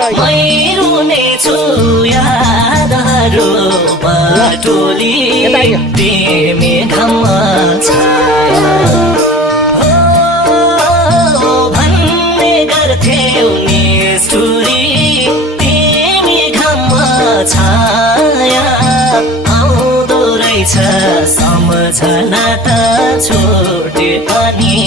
मै रुने छु यादहरू बटोली तिमी घाममा छाया हो भन्ने गर्थ्यौ निष्ठुरी तिमी घाममा छाया आउँदो रहेछ सम्झना त छोटे पनि